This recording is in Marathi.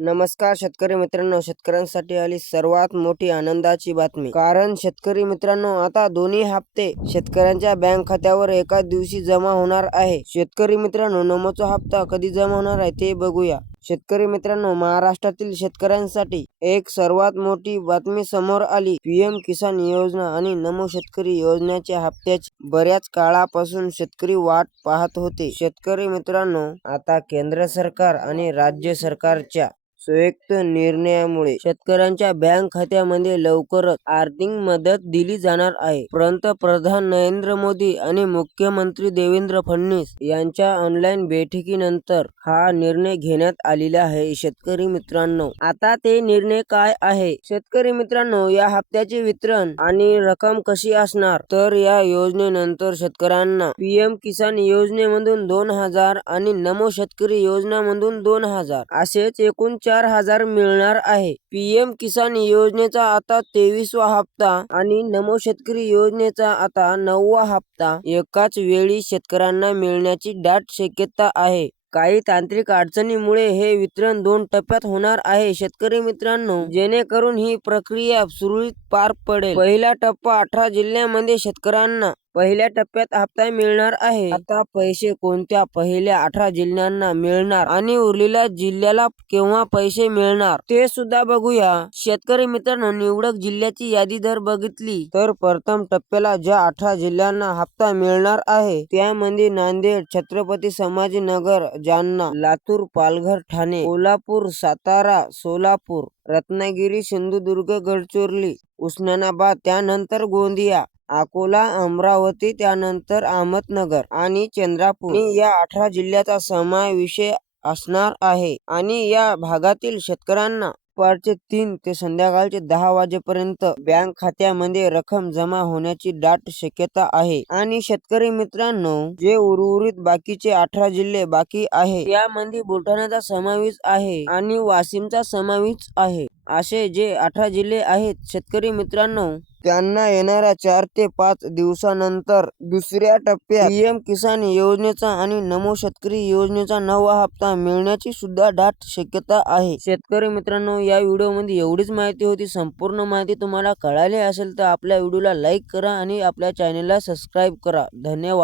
नमस्कार शेतकरी मित्रांनो, शेतकऱ्यांसाठी आली सर्वात मोठी आनंदाची बातमी. कारण शेतकरी मित्रांनो, आता दोन्ही हप्ते शेतकऱ्यांच्या बँक खात्यावर एकाच दिवशी जमा होणार आहे. शेतकरी मित्रांनो, नमोचा हप्ता कधी जमा होणार आहे ते बघूया. शेतकरी मित्रांनो, महाराष्ट्रातील शेतकऱ्यांसाठी एक सर्वात मोठी बातमी समोर आली. पीएम किसान योजना आणि नमो शेतकरी योजनेच्या हप्त्याची बऱ्याच काळापासून शेतकरी वाट पाहत होते. शेतकरी मित्रांनो, आता केंद्र सरकार आणि राज्य सरकारच्या संयुक्त निर्णयामुळे शेतकऱ्यांच्या बँक खात्यामध्ये लवकरच आर्थिक मदत दिली जाणार आहे. पंतप्रधान नरेंद्र मोदी आणि मुख्यमंत्री देवेंद्र फडणवीस यांच्या ऑनलाईन बैठकीनंतर हा निर्णय घेण्यात आलेला आहे. शेतकरी मित्रांनो, आता ते निर्णय काय आहे? शेतकरी मित्रांनो, या हप्त्याचे वितरण आणि रक्कम कशी असणार? तर या योजनेनंतर शेतकऱ्यांना पीएम किसान योजनेमधून 2,000 आणि नमो शेतकरी योजनेमधून 2,000 असेच एकूण 4,000 मिळणार आहे. पीएम किसान योजनेचा आता 23वा हप्ता आणि नमो शेतकरी योजनेचा आता 9वा हप्ता एकाच वेळी शेतकऱ्यांना मिळण्याची दाट शक्यता आहे. काही तांत्रिक अडचणीमुळे हे वितरण 2 टप्प्यात होणार आहे. शेतकरी मित्रांनो, जेणेकरून ही प्रक्रिया सुरळीत पार पडेल. पहिला टप्पा 18 जिल्ह्यांमध्ये शेतकऱ्यांना पहिल्या टप्प्यात हप्ता मिळणार आहे. आता पैसे कोणत्या पहिल्या 18 जिल्ह्यांना मिळणार आणि उरलेल्या जिल्ह्याला केव्हा पैसे मिळणार ते सुद्धा बघूया. शेतकरी मित्रांनो, निवडक जिल्ह्याची यादी जर बघितली तर प्रथम टप्प्याला ज्या 18 जिल्ह्यांना हप्ता मिळणार आहे त्यामध्ये नांदेड, छत्रपती संभाजीनगर, जालना, लातूर, पालघर, ठाणे, कोल्हापूर, सातारा, सोलापूर, रत्नागिरी, सिंधुदुर्ग, गडचिरोली, उस्मानाबाद, त्यानंतर गोंदिया, अकोला, अमरावती, त्यानंतर अहमदनगर आणि चंद्रपूर या 18 जिल्ह्याचा समावेश असणार आहे. आणि या भागातील शेतकऱ्यांना दुपारचे 3 ते संध्याकाळचे 10 वाजेपर्यंत बँक खात्यामध्ये रक्कम जमा होण्याची दाट शक्यता आहे. आणि शेतकरी मित्रांनो, जे उर्वरित बाकीचे 18 जिल्हे बाकी आहे त्यामध्ये बुलढाण्याचा समावेश आहे आणि वाशिमचा समावेश आहे. असे जे 18 जिल्हे आहेत शेतकरी मित्रांनो, त्यांना येणाऱ्या 4 ते 5 दिवसानंतर दुसऱ्या टप्प्यात पीएम किसान योजनेचा आणि नमो शेतकरी योजनेचा 9वा हप्ता मिळण्याची सुद्धा दाट शक्यता आहे. शेतकरी मित्रांनो, या व्हिडिओमध्ये एवढीच माहिती होती. संपूर्ण माहिती तुम्हाला कळाली असेल तर आपल्या व्हिडिओला लाईक करा आणि आपल्या चॅनलला सबस्क्राईब करा. धन्यवाद.